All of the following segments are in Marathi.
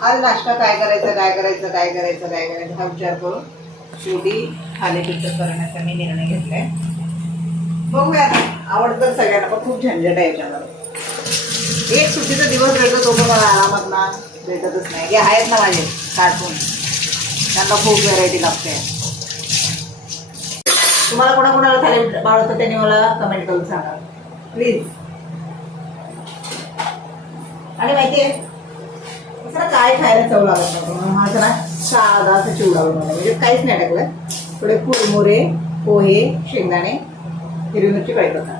आज नाश्ता काय करायचं हा विचार करून शेवटी थालीपीठ करण्याचा मी निर्णय घेतलाय. बघूया आता. आवडतं सगळ्यांना, पण खूप झंझट आहे याच्यामध्ये. एक सुट्टीचा दिवस भेटतो तो पण मला आरामात ना भेटतच नाही. हे आहेत ना माझे कार्टून, त्यांना खूप व्हरायटी लागते. तुम्हाला कोणाकोणाला थालीपीठ आवडतं त्यांनी मला कमेंट करून सांगा प्लीज. आणि माहितीये जरा काय खायला चव लागत नव्हतं म्हणून हा जरा साधा असं चिवडा बनवला. म्हणजे काहीच नाही टाकलं. थोडे कुरमुरे, पोहे, शेंगदाणे, हिरवी मिरची, कढीपत्ता,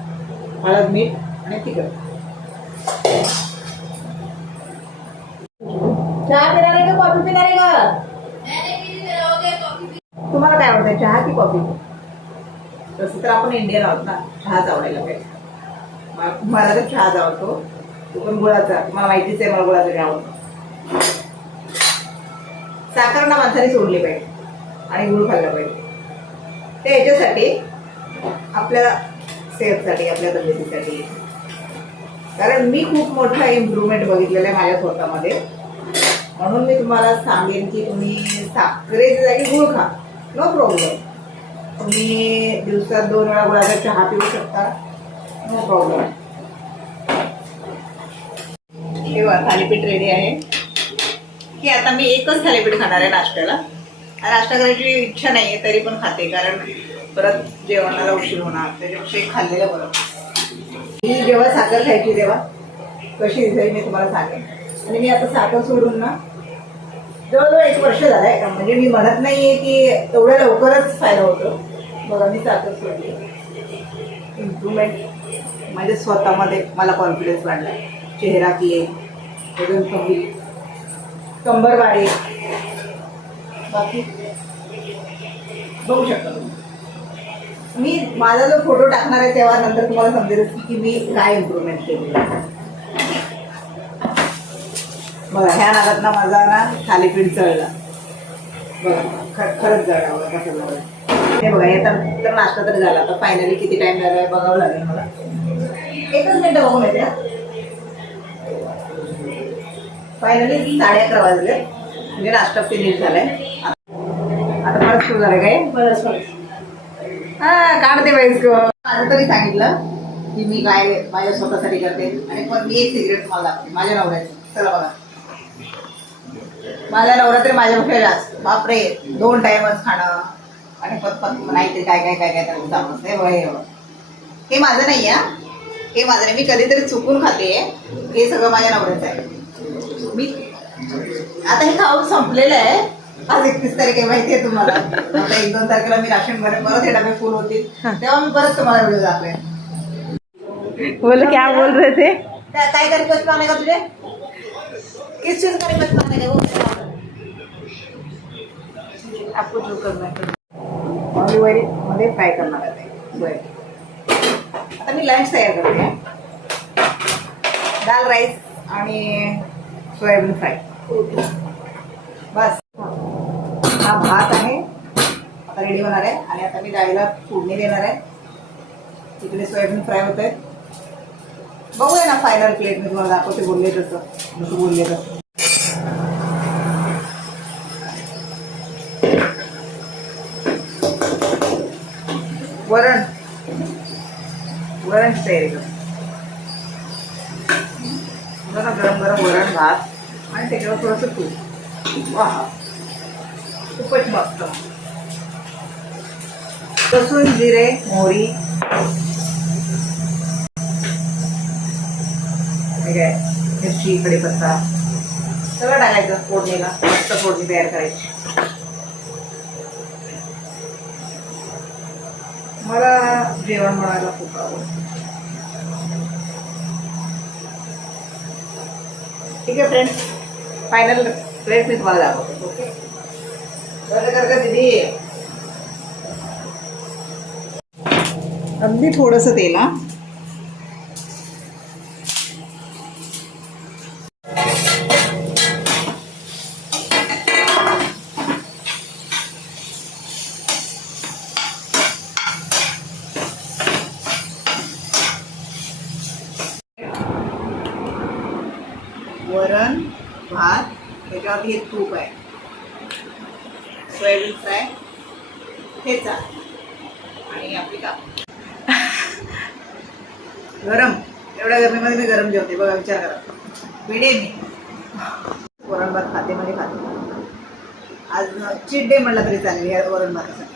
हळद, मीठ आणि तिखट. चहा पिणार आहे का कॉफी पिणार आहे का? तुम्हाला काय आवडतं, चहा की कॉफी? तसं तर आपण इंडियन आहोत ना, चहाच आवडायला पाहिजे. मला तर चहाच आवडतो. तो पण गुळाचा. मला माहितीच आहे मला गुळाचा चहा आवडतो. साखर ना माणसाने सोडली पाहिजे आणि गुळ खाल्ला पाहिजे. ते याच्यासाठी आपल्या सेहतसाठी, आपल्या तब्येतीसाठी. कारण मी खूप मोठा इम्प्रूव्हमेंट बघितलेला आहे माझ्या स्वतःमध्ये. म्हणून मी तुम्हाला सांगेन की तुम्ही साखरेच्या जागी गुळ खा, नो प्रॉब्लेम. तुम्ही दिवसात 2 वेळा गुळाचा चहा पिऊ शकता, नो प्रॉब्लेम. हे थालीपीठ रेडी आहे. की आता मी एकच थालीपीठ खाणार आहे नाश्त्याला. नाश्ता करायची इच्छा नाही आहे तरी पण खाते, कारण परत जेवणाला उशीर होणार. त्याच्यापेक्षा एक खाल्लेलं बरं. मी जेव्हा साखर खायची तेव्हा कशी दिसायची मी तुम्हाला सांगेन. आणि मी आता साखर सोडून ना जवळजवळ 1 वर्ष झालं आहे. म्हणजे मी म्हणत नाही आहे की तेवढ्या लवकरच फायदा होतो. बघा मी साखर सोडली, इम्प्रूव्हमेंट म्हणजे स्वतःमध्ये मला कॉन्फिडन्स वाढला. चेहरा क्लीन, वजन कमी, कंबर बारीक. बाकी बघू शकता तुम्ही. मी माझा जो फोटो टाकणार आहे तेव्हा नंतर तुम्हाला समजेल की मी काय इम्प्रूव्हमेंट केली. बघा ह्या नादात ना माझा ना थालीपीठ जळला. बघा खरंच जळला. बघा कसं जळलं हे बघा. हे तर नाश्ता तर झाला. आता फायनली किती टाइम झाला बघावं लागेल मला. 1च मिनिट बघून येते. फायनली 11:30 वाजले. म्हणजे नाश्ता फिनिश झालाय. आता परत सुरू झालं काय? हा काढते बाईस. माझं तरी सांगितलं की मी काय माझ्या स्वतःसाठी करते. आणि पण मी एक सिगरेट तुम्हाला लागते माझ्या नवऱ्याचं. चला बघा, माझा नवरा तरी माझ्यापेक्षा जास्त. बापरे 2 टाइमच खाणं आणि पत नाही काय काय काय काय त्यांचं चालू. हे माझं नाही आहे. हे माझं नाही. मी कधीतरी चुकून खाते. हे सगळं माझ्या नवऱ्याचं आहे. मी आता हे खाऊन संपलेलं आहे. आज 31 तारीख आहे माहिती आहे तुम्हाला. आता 1-2 तारखेला मी राशन भरेन. परत हे डबे फुल होतील तेव्हा मी परत तुम्हाला व्हिडिओ दाखवेन. बोलो क्या बोल रहे थे? काय करी बस पाने का तुझे? किस चीज करी बस पाने का? वो आपको जो करना है ऑलिव्ह ऑइल मध्ये फ्राय करणार आहे. आता मी लंच तयार करते. दाल राईस आणि सोयाबीन फ्राय. बस हा भात आहे आता रेडी होणार आहे. आणि आता मी डाळीला फोडणी देणार आहे. तिकडे सोयाबीन फ्राय होत आहे. बघूया ना फायनल प्लेट मी तुम्हाला दाखवते. बोलले तसं बोलले तसं. वरणची तयारी करतो. गरम गरम वरण भात आणि त्याच्यावर थोडंसं तूप. वा खूपच मस्त. लसूण, जिरे, मोहरी, मिरची, कढीपत्ता सगळं टाकायचं फोडणीला. मस्त फोडणी तयार करायची. मला जेवण बनवायला खूप आवडतं. ठीक आहे फ्रेंड्स, फायनल प्लेट मी तुम्हाला दाखवतो. ओके कर दीदी. अगदी थोडंसं तेल. हा वरण भात त्याच्यावरती हे तूप आहे, सोयाबीन फ्राय, ठेचा आणि आपली काप. गरम, एवढ्या गरमीमध्ये मी गरम जेवते बघा, विचार करा. वेडे मी वरण भात खाते म्हणजे खाते. आज चीट डे म्हटलं तरी चालेल या वरण भातासाठी.